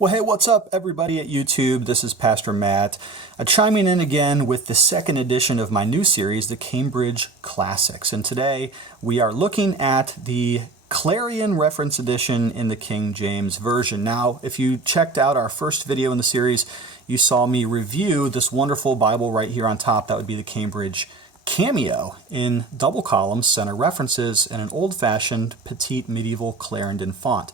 Well, hey, what's up, everybody at YouTube? This is Pastor Matt, chiming in again with the second edition of my new series, the Cambridge Classics. And today we are looking at the Clarion Reference Edition in the King James Version. Now, if you checked out our first video in the series, you saw me review this wonderful Bible right here on top. That would be the Cambridge Cameo in double columns, center references, and an old-fashioned petite medieval Clarendon font.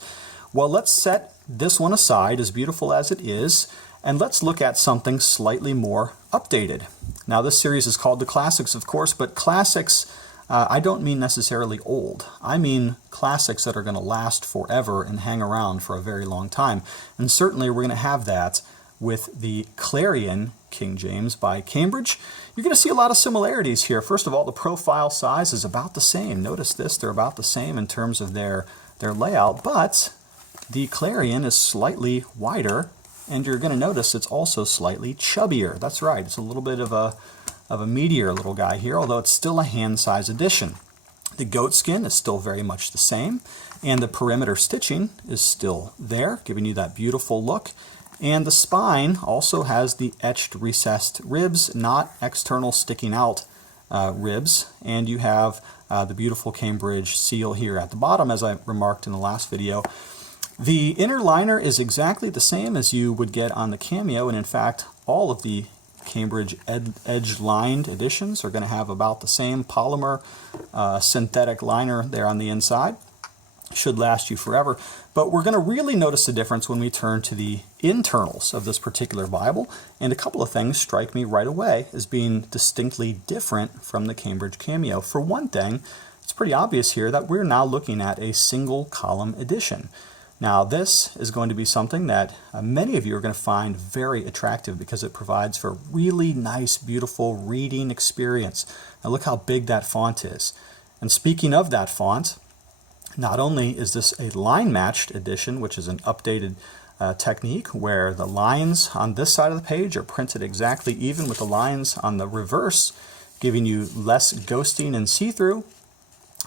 Well, let's set this one aside, as beautiful as it is, and let's look at something slightly more updated. Now, this series is called the Classics, of course, but classics, I don't mean necessarily old. I mean classics that are going to last forever and hang around for a very long time. And certainly we're going to have that with the Clarion King James by Cambridge. You're going to see a lot of similarities here. First of all, the profile size is about the same. Notice this, they're about the same in terms of their layout, but the Clarion is slightly wider, and you're going to notice it's also slightly chubbier. That's right, it's a little bit of a meatier little guy here, although it's still a hand-size edition. The Goatskin is still very much the same, and the perimeter stitching is still there, giving you that beautiful look. And the spine also has the etched recessed ribs, not external sticking out ribs, and you have the beautiful Cambridge seal here at the bottom, as I remarked in the last video. The inner liner is exactly the same as you would get on the Cameo, and in fact, all of the Cambridge edge-lined editions are going to have about the same polymer synthetic liner there on the inside. Should last you forever. But we're going to really notice the difference when we turn to the internals of this particular Bible, and a couple of things strike me right away as being distinctly different from the Cambridge Cameo. For one thing, it's pretty obvious here that we're now looking at a single column edition. Now, this is going to be something that many of you are going to find very attractive because it provides for a really nice, beautiful reading experience. Now, look how big that font is. And speaking of that font, not only is this a line-matched edition, which is an updated technique where the lines on this side of the page are printed exactly even with the lines on the reverse, giving you less ghosting and see-through,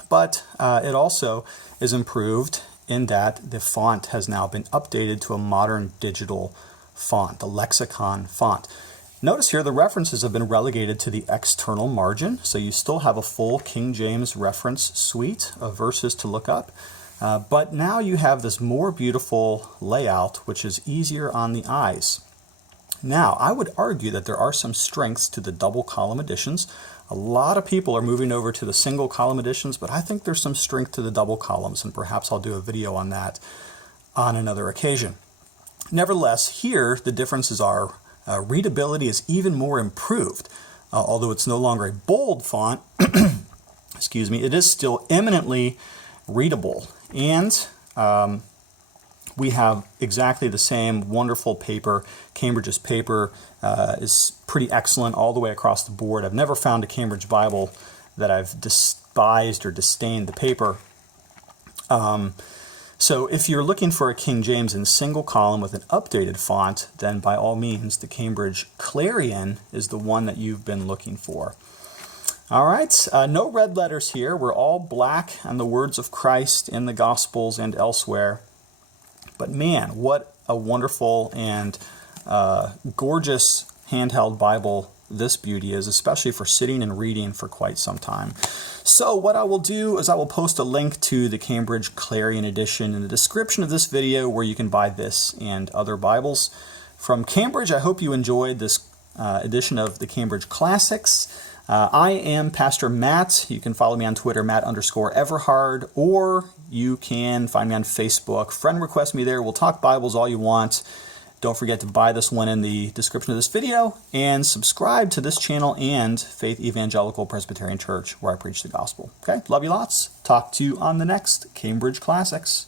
but it also is improved in that the font has now been updated to a modern digital font, the lexicon font. Notice here the references have been relegated to the external margin, so you still have a full King James reference suite of verses to look up, but now you have this more beautiful layout, which is easier on the eyes. Now, I would argue that there are some strengths to the double column editions. A lot of people are moving over to the single column editions, but I think there's some strength to the double columns, and perhaps I'll do a video on that on another occasion. Nevertheless, here the differences are readability is even more improved. Although it's no longer a bold font, excuse me, it is still eminently readable. And we have exactly the same wonderful paper. Cambridge's paper is pretty excellent all the way across the board. I've never found a Cambridge Bible that I've despised or disdained the paper. So if you're looking for a King James in single column with an updated font, then by all means, the Cambridge Clarion is the one that you've been looking for. All right, no red letters here. We're all black on the words of Christ in the Gospels and elsewhere. But man, what a wonderful and gorgeous handheld Bible this beauty is, especially for sitting and reading for quite some time. So what I will do is I will post a link to the Cambridge Clarion edition in the description of this video where you can buy this and other Bibles from Cambridge. I hope you enjoyed this edition of the Cambridge Classics. I am Pastor Matt. You can follow me on Twitter, Matt_Everhard, or you can find me on Facebook. Friend request me there. We'll talk Bibles all you want. Don't forget to buy this one in the description of this video, and subscribe to this channel and Faith Evangelical Presbyterian Church, where I preach the gospel. Okay, love you lots. Talk to you on the next Cambridge Classics.